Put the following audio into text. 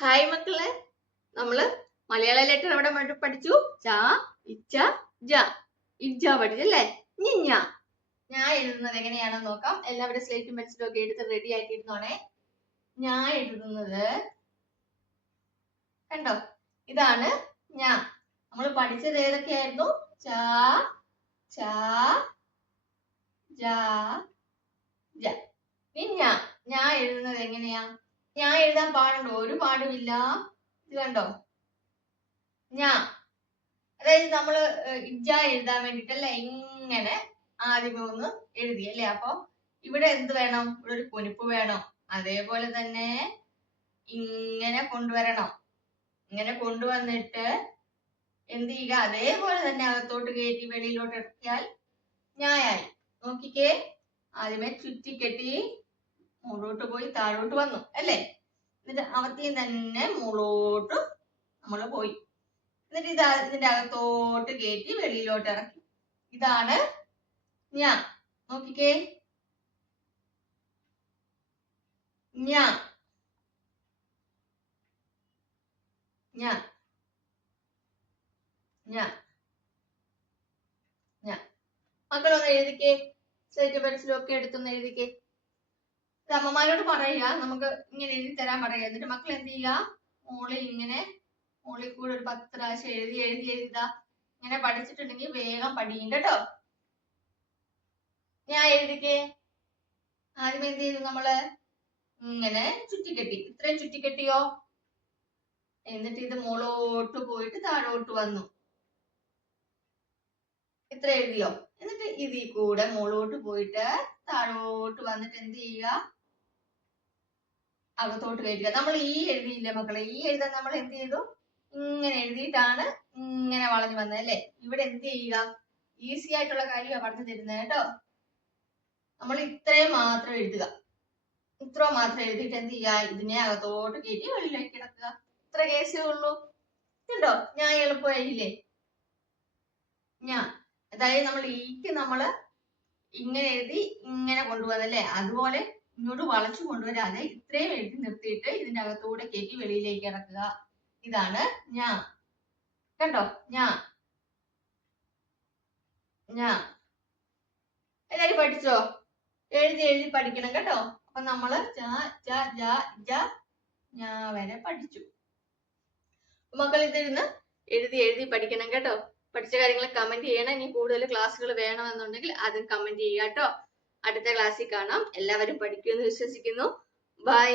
Hi മക്കളെ, നമ്മള് മലയാള letter എവിടെ പഠിച്ചു? ച, ഇച്ച, ജ. ഇജ്ജ പഠിച്ചല്ലേ? ഇനി ഞാൻ എഴുതുന്നത് എങ്ങനെയാണെന്ന് നോക്കാം. എല്ലാവരും സ്ലേറ്റും പെൻസിലും ഒക്കെ എടുത്ത് റെഡി ആക്കിയിരുന്നോണേ. ഞാൻ എഴുതുന്നത് കണ്ടോ, ഇതാണ് ഞാൻ. നമ്മൾ പഠിച്ചത് ഏതൊക്കെയായിരുന്നു? ച, ച, ജ, ജ. ഇനി ഞാൻ എഴുതുന്നത് എങ്ങനെയാ? ഞാൻ എഴുതാൻ പാടുണ്ടോ? ഒരു പാടുമില്ല. ഇത് കണ്ടോ, ഞാൻ. അതായത് നമ്മള് ഇജ്ജ എഴുതാൻ വേണ്ടിട്ടല്ലേ ഇങ്ങനെ ആദ്യമേ ഒന്ന് എഴുതി അല്ലേ? അപ്പൊ ഇവിടെ എന്ത് വേണം? ഇവിടെ ഒരു കുനിപ്പ് വേണം. അതേപോലെ തന്നെ ഇങ്ങനെ കൊണ്ടുവരണം. ഇങ്ങനെ കൊണ്ടുവന്നിട്ട് എന്ത് ചെയ്യുക? അതേപോലെ തന്നെ അകത്തോട്ട് കയറ്റി വെളിയിലോട്ട് ഇറക്കിയാൽ ഞായായി. നോക്കിക്കേ, ആദ്യമേ ചുറ്റിക്കെട്ടി മുകളോട്ട് പോയി താഴോട്ട് വന്നു അല്ലേ? എന്നിട്ട് അവത്തെയും തന്നെ മുകളോട്ട് നമ്മൾ പോയി. എന്നിട്ട് ഇതിന്റെ അകത്തോട്ട് കയറ്റി വെളിയിലോട്ട് ഇറക്കി. ഇതാണ് ഞാൻ. നോക്കിക്കേ, ഞാൻ ഞാൻ ഞാൻ ഞാൻ. മക്കളൊന്ന് എഴുതിക്കേ, സ്ലേറ്റ് പെൻസിലും ഒക്കെ എടുത്തൊന്ന് എഴുതിക്കേ. അമ്മമാരോട് പറയുക, നമുക്ക് ഇങ്ങനെ എഴുതി തരാൻ പറയുക. എന്നിട്ട് മക്കൾ എന്ത് ചെയ്യുക? മോളിൽ കൂടെ ഒരു 10 പ്രാവശ്യം എഴുതാ. ഇങ്ങനെ പഠിച്ചിട്ടുണ്ടെങ്കിൽ വേഗം പഠിയും കേട്ടോ. ഞാൻ എഴുതിക്കേ. ആദ്യം എന്ത് ചെയ്തു? നമ്മള് ഇങ്ങനെ ചുറ്റിക്കെട്ടി. ഇത്രയും ചുറ്റിക്കെട്ടിയോ? എന്നിട്ട് ഇത് മുകളോട്ട് പോയിട്ട് താഴോട്ട് വന്നു. ഇത്ര എഴുതിയോ? എന്നിട്ട് ഇതിൽ കൂടെ മുകളോട്ട് പോയിട്ട് താഴോട്ട് വന്നിട്ട് എന്ത് ചെയ്യുക? അകത്തോട്ട് കയറ്റുക. നമ്മൾ ഈ എഴുതിയില്ലേ മക്കളെ? ഈ എഴുതാൻ നമ്മൾ എന്ത് ചെയ്തു? ഇങ്ങനെ എഴുതിയിട്ടാണ് ഇങ്ങനെ വളഞ്ഞു വന്നത് അല്ലേ? ഇവിടെ എന്ത് ചെയ്യുക? ഈസി ആയിട്ടുള്ള കാര്യമാണ് പറഞ്ഞു തരുന്നത് കേട്ടോ. നമ്മൾ ഇത്രയും മാത്രം എഴുതുക. ഇത്ര മാത്രം എഴുതിയിട്ട് എന്ത് ചെയ്യുക? ഇതിനെ അകത്തോട്ട് കയറ്റി വെളിയിലേക്ക് കിടക്കുക. ഇത്ര കേസേ ഉള്ളൂ. കണ്ടോ, ഞാൻ എളുപ്പമായില്ലേ? ഞാൻ അതായത് നമ്മൾ ഈക്ക് നമ്മള് ഇങ്ങനെ എഴുതി ഇങ്ങനെ കൊണ്ടുവന്നല്ലേ, അതുപോലെ ഇങ്ങോട്ട് വളച്ചു കൊണ്ടുവരാതെ ഇത്രയും എഴുതി നിർത്തിയിട്ട് ഇതിന്റെ അകത്തൂടെ കയറ്റി വെളിയിലേക്ക് ഇറക്കുക. ഇതാണ് ഞാൻ. കണ്ടോ, ഞാൻ. എല്ലാരും പഠിച്ചോ? എഴുതി പഠിക്കണം കേട്ടോ. അപ്പൊ നമ്മള് ഞാൻ വരെ പഠിച്ചു. മക്കൾ ഇതിരുന്ന് എഴുതി പഠിക്കണം കേട്ടോ. പഠിച്ച കാര്യങ്ങൾ കമന്റ് ചെയ്യണം. ഇനി കൂടുതൽ ക്ലാസ്സുകൾ വേണമെന്നുണ്ടെങ്കിൽ അതും കമന്റ് ചെയ്യുക കേട്ടോ. അടുത്ത ക്ലാസ്സിൽ കാണാം. എല്ലാവരും പഠിക്കുമെന്ന് വിശ്വസിക്കുന്നു. ബൈ.